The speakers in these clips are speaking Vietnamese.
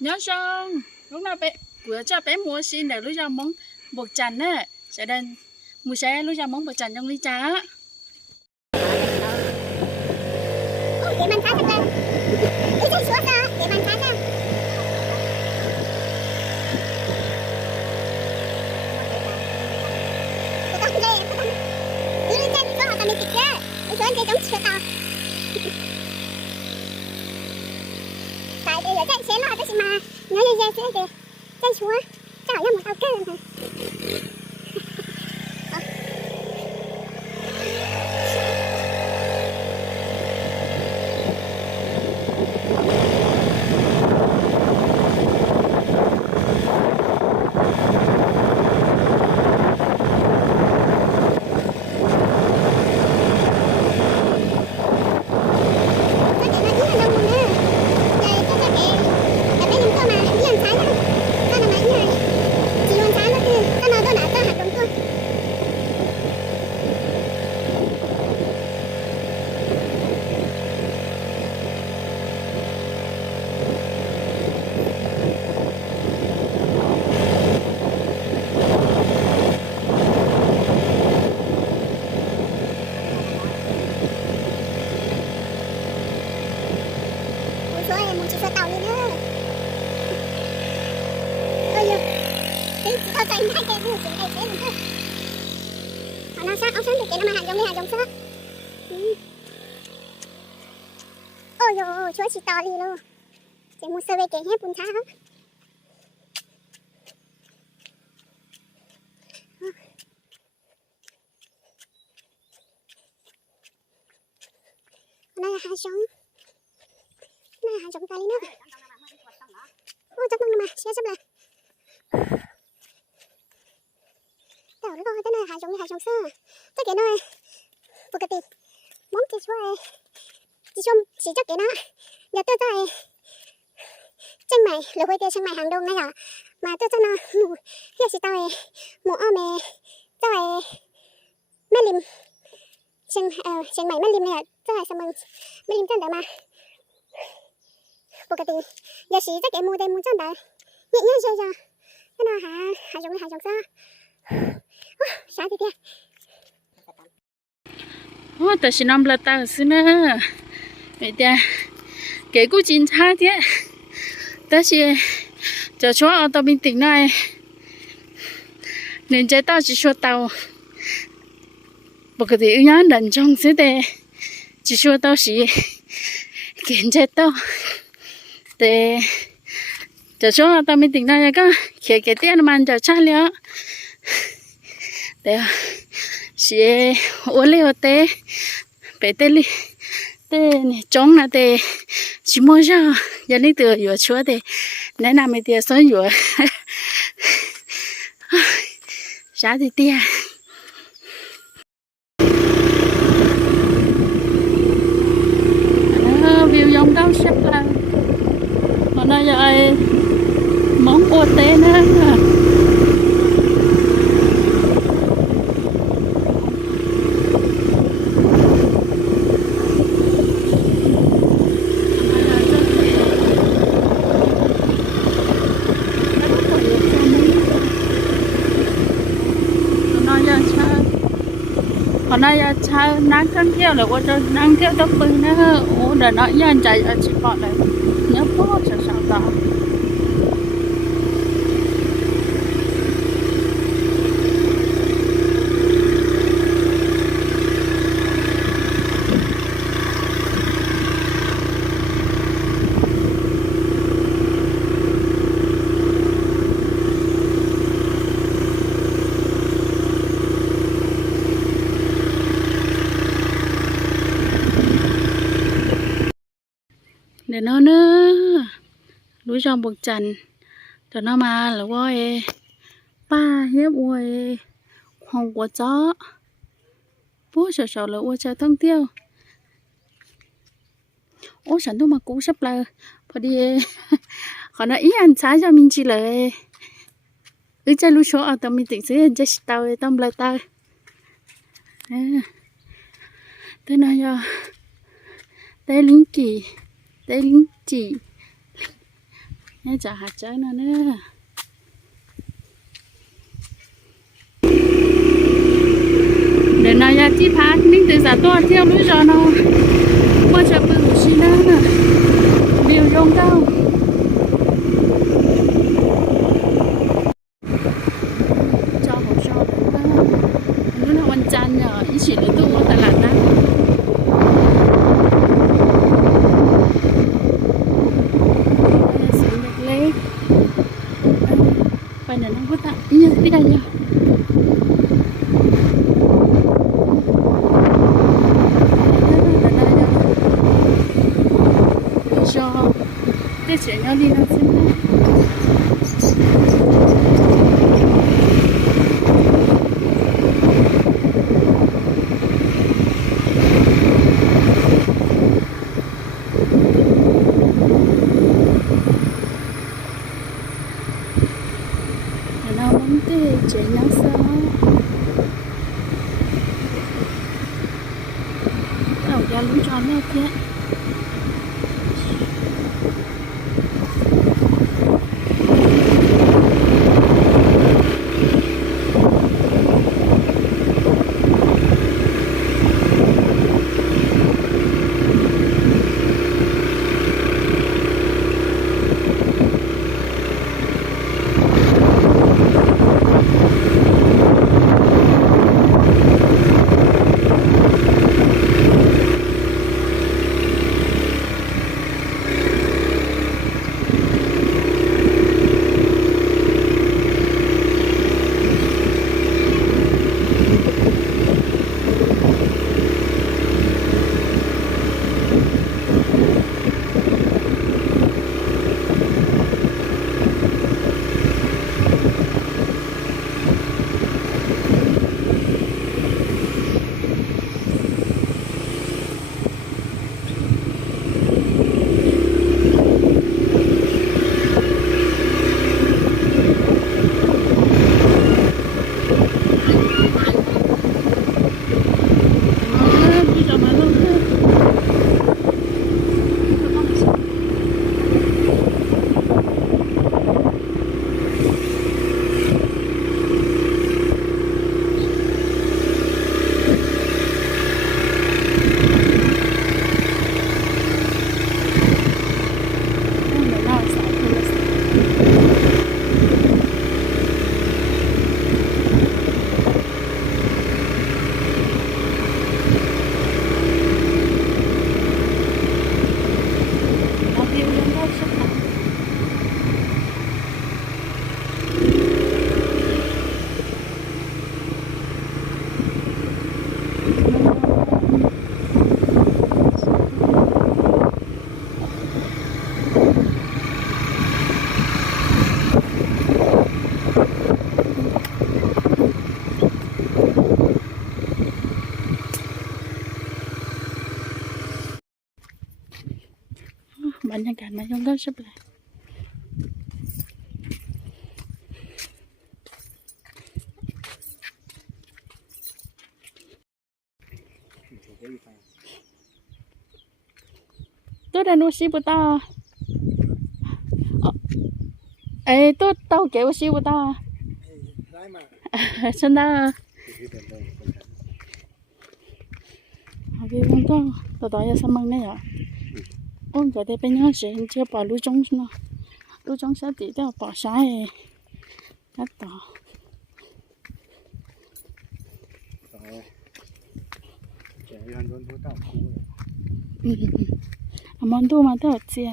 nhớ xong. Lúc nào bé bữa cho bé mua xin để lúc nào món bột chanh á sẽ đến mua xe lúc nào món bột chanh trong ly trà á Ủa, vậy mình khá thật lên Ý thấy xuống sao, vậy mình khá sao Tụi con ghê, tụi con Cứ lên trên, có họ tao mình kịch ghê Đi xuống đây giống chưa tao Tại bây giờ chạy xén nó tới mà Nhớ lên dây xuống kìa Chạy xuống Chạy ra một tao kêu rồi Có thể nói ý là đông rồi nè Đây, cái cái kệ Cả bé những con mà, ý ăn trái lắm Con nào mà ý này Chỉ luôn trái nó kia Con nào tôi đã cho hạt giống thôi Ôi trời ơi, muốn chỉ cho tàu đi nữa Ôi dồi Thế tao chạy cái gì chỉ này thế nữa Mà làm sao ông sáng được cái nó mà hàng giống đi hàng giống sát Ôi dồi ôi, chúa chỉ to đi luôn. Chỉ muốn sơ về cái hết buồn thá này là hai giống Này là hai giống ta đi nữa Ôi chắc mừng mà, xe sắp lại. 그거는 하종 하종사 저게는 부끄티 chỉ 좋아해 cái 지적이나 nhớ tôi tại tranh mày là quay tiền tranh mày hàng đông này à mà tôi cho nó mù. Kia sĩ tao ấy mù ao mè. Tao ấy mẹ lim. Tranh ờ tranh mày mẹ lim này à. Tao ấy sao mừng mẹ lim chân đấy mà. Bộ cái tiền giờ sĩ chắc cái mù đây mù chân đấy nhẹ nhàng chơi cho. Cái nào hả hả giống hả giống sao sáng thì ô tớ xin năm là ta xin nữa vậy ta kể cú chín tha thế tớ xin chờ chúa ở tao bình tĩnh này. Nên trái tao chỉ cho tao cái vì nhá đàn trong thế đề chỉ cho tao chỉ kiến trái tao. Để chờ chúa ở tao bình tĩnh này các kể cái tiền mà chờ cha liệu để chị ô lê ô tê? Bé tê li tê này trống là tê. Chỉ mua ra giờ lấy từ vừa chúa tê. Nãy nào mới tiền số vừa giá thì tia านักท่องเที่ยวหรือว่าจะนักท่งเที่ยวต้องปืนนะโอ้เดี๋ยวน้อยยันใจอาชีพอะไรเนี่ยพวกฉั với trong bậc trần. Cho nó mà là quay ba hiếp quay hoàng của chó. Bố sợ sợ là quay chơi thông tiêu. Ô sản tôi mà cũng sắp là phải đi còn nói ý ăn sáng cho mình chỉ là ư cha lúc số ở tao mình tỉnh xứ chắc tao tao lại tao. Thế nào nhờ té lính chỉ té lính chỉ. นี่จะหาเจนะเนอเดี๋ยวนายาที่พักนิ่งตื่นสายตัวเที่ยวลุยจอนอว่าจะปืนหูชีนะวิวยงเก้า 减压力量增大 간나 용감시 블라 tôi đã nuôi xíu to. Ờ. Ấy tôi, tao kéo xíu to. Xin đa. đó ok con có. Tôi tỏ ra sao mừng đấy rồi ôm giờ đây bên nhau sẽ chưa bỏ lũ trống nó lũ trống sẽ tí đâu bỏ sai hết bỏ món đồ mà tao chia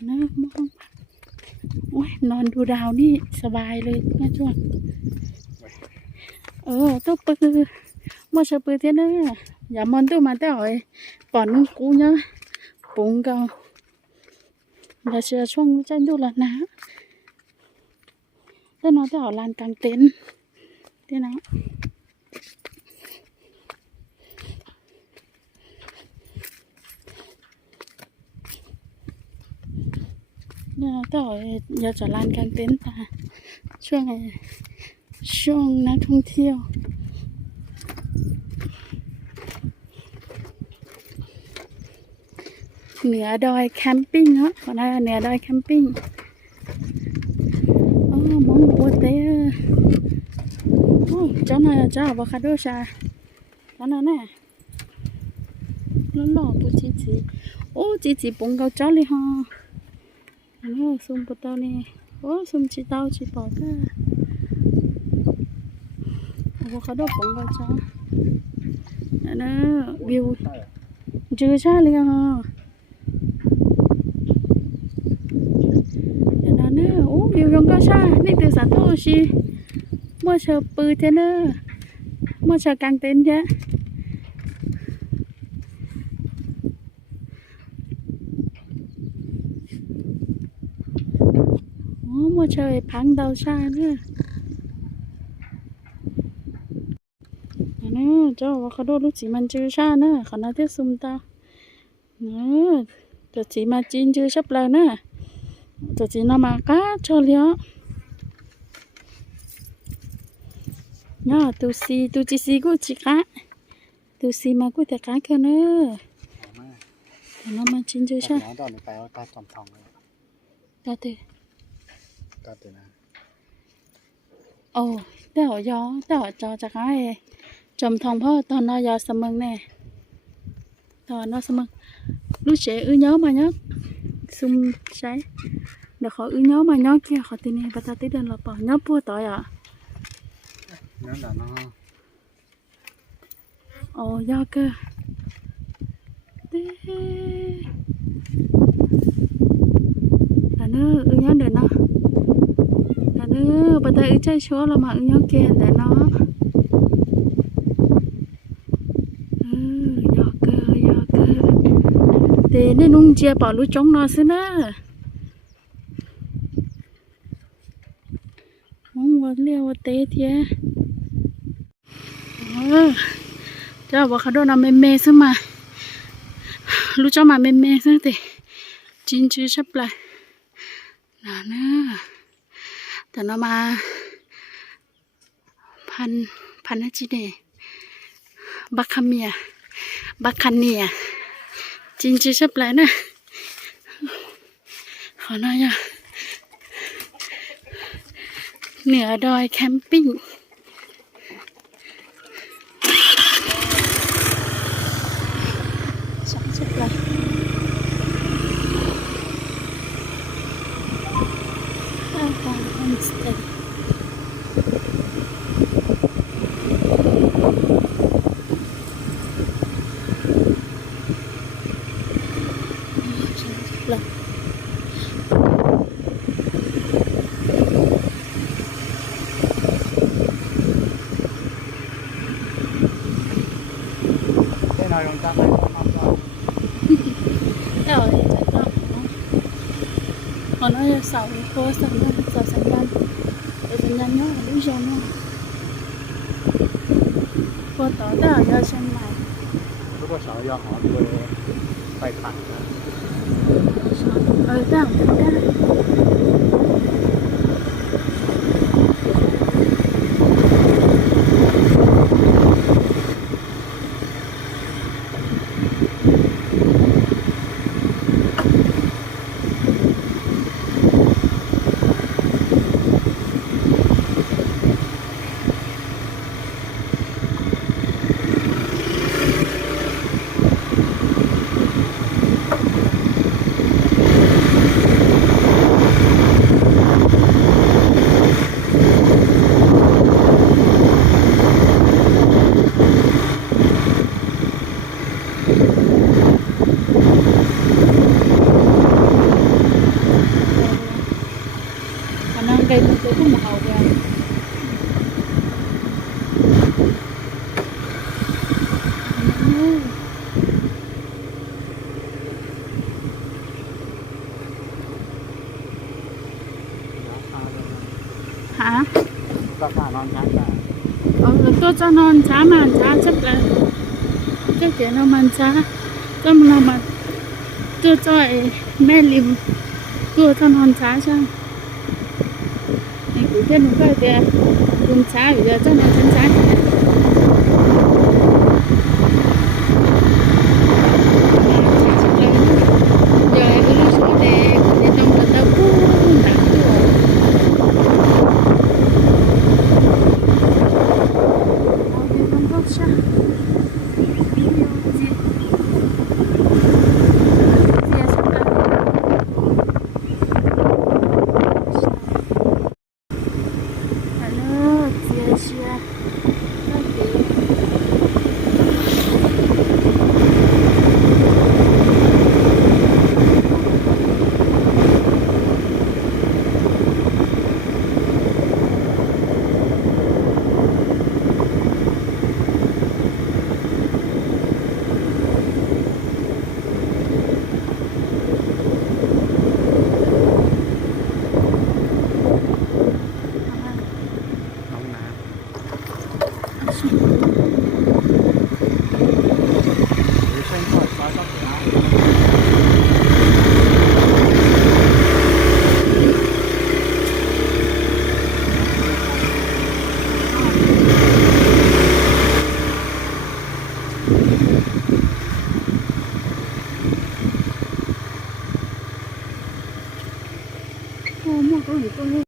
nó mong ui nòn đồ đào นี่สบายเลยนะชวน ô tôi bự mua sơ bự thế nữa dạ món tôi mà tao hỏi bọn nó cũ nhá bụng cao là sửa xuống chân tôi là ná tôi nói tao làn càng tên thế nào tao hỏi giờ trở lan càng tên ta chưa ngày ช่วงนักท่องเที่ยว เหนือดอยแคมปิ้งเนาะคนไทยเหนือดอยแคมปิ้งอ๋อมองโปเตอโอ้เจ้าหน่อยเจ้าอะโวคาโดชาเจ้าหน่อยแน่ล้นหล่อปูจีจีโอ้จีจีปงเกาเจ้าเลยฮะอันนี้ซุ่มปูเตาเนี่ยโอ้ซุ่มจีเตาจีปอก้า avocado bông cha, cho nó view. Chưa cha liền. Ha nó nó ô view rong cao cha, nên từ sáng thôi chi, mua sờ bự thế nữa. Mua sờ càng tên thế, mua chơi phang đầu xa nữa. เจ้าว่าเขาโดลูกสีมันจือชานะเขานาเที่ซุมตาเนอจะสีมาจีนจือชับเลยนะจะสีนามากาเจ้าเลี้ยย่อตูซีตูจีซีกูจิกะตูซีมากูแต่กะกันเนอนามาจีนจือชาตอนนี้ไปเอาตาจอมทองเลยตาเตตาเตนะโอ้เดี๋ย้ยอเดี๋จอจะกะเอ จำทองพ่อตอนนอยาสมึงแน่ตอนนอสมึงลูกเฉยอื้อเย้ามาเนาะซุ่มใช้เดี๋ยวขออื้อเย้ามาเนาะเกี่ยขอตีนี้ปัตตาติเดินเราปอเนาะปัวต่อยอะเนาะเนาะโอยาเกอเด้อันนี้อื้อย้าเดินเนาะอันปัตตาอึ้อใจชัวเรามาอึ้อย่อเกนแต่เนาะ เดนนุ่งเจียปอรู้จ้องนอนซะนะมองวันเลี้ยกว่าเตะเทียเจ้าบอกเขาโดนเมเมซะมารู้จ้ามาเมเมซะเตะจินชื่อชับเลยนะนะแต่เรามาพันพันนะจีเดบักคาเมียบัคคาเนีย 진짜 샵라이나 하나야 เหนือดอยแคมปิ้งสองสุดเลยข้าวปลาอันสเต็ còn nó sầu cô sầu nó sầu sầu nhanh để sầu nhanh nó là đúng rồi nó cô tỏ đó là do chân mày 如果少要好就拜 không một hầu kìa hả? Ờ, tôi cho non chả mà chá chắc là cái kiểu nó mà chá cho nó mà tôi cho mẹ liều tôi cho non chả cho này cũng biết nó cái tiền dùng chá bây giờ cho nó mua có gì con luôn.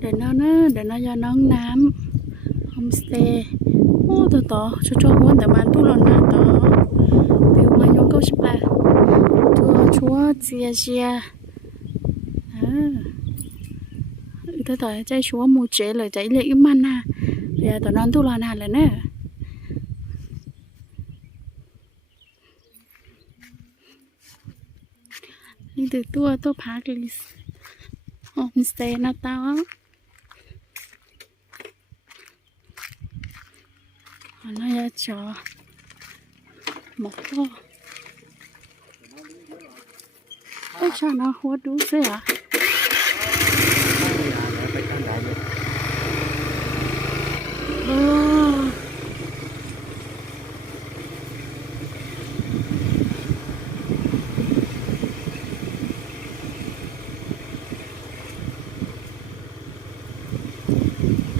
để nó nó, để nó cho nó nám. Homestay. Ô tờ tờ cho cho muốn để mà tu lon nà tờ tiêu mai nhung câu chụp lại chúa à. chúa chia chia à. Tờ chạy chúa mua chế lời chạy lấy cái man à bây giờ tờ non tu lò nà rồi nè. Đi từ tua, tôi park list. Homestay na tao nó ờ, nói ra cho. Một cô Ôi sao nó What đủ thế à?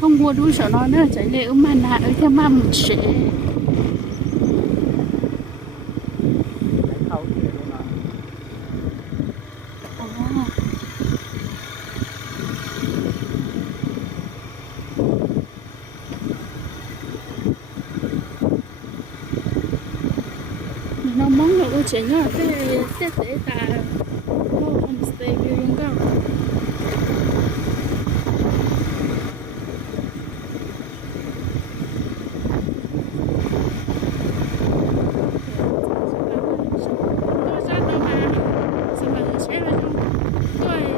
Không mua đuôi sợ nó nữa chạy lệ mà nạ ở theo mà một sẽ Để khâu thì nó ngon Ồ. nó món đồ của chị nhá cái cái để ta có homestay view yung cao ông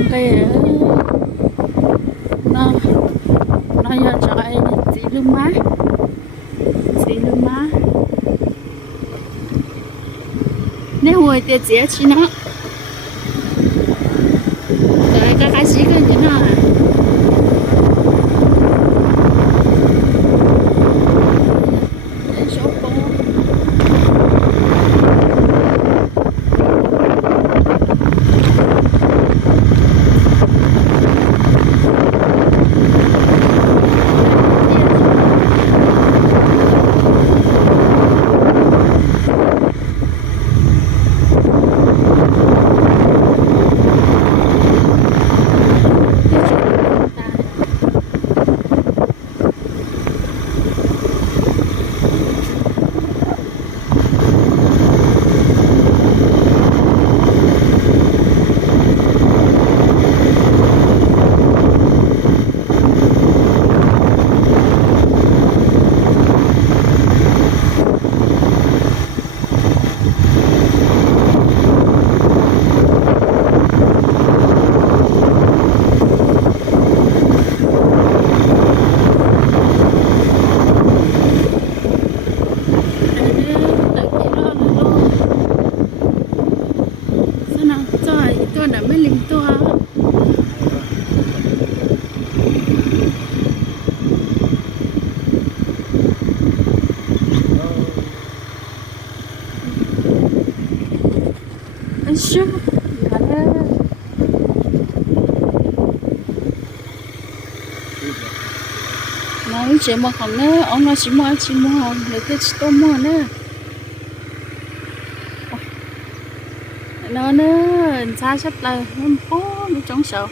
nói giáo dùng cái nó nó giờ chạy chỉ lưng má chỉ lưng má nếu hồi tiệt chế chi nó rồi cái cái gì cái gì nó à Để số cô là mấy lim tua anh chưa nói chuyện mà còn nữa ông nói chuyện mà chuyện mà người ta chỉ tôm mà nữa nó nữa xa sắp lời nó phố nó chống sợ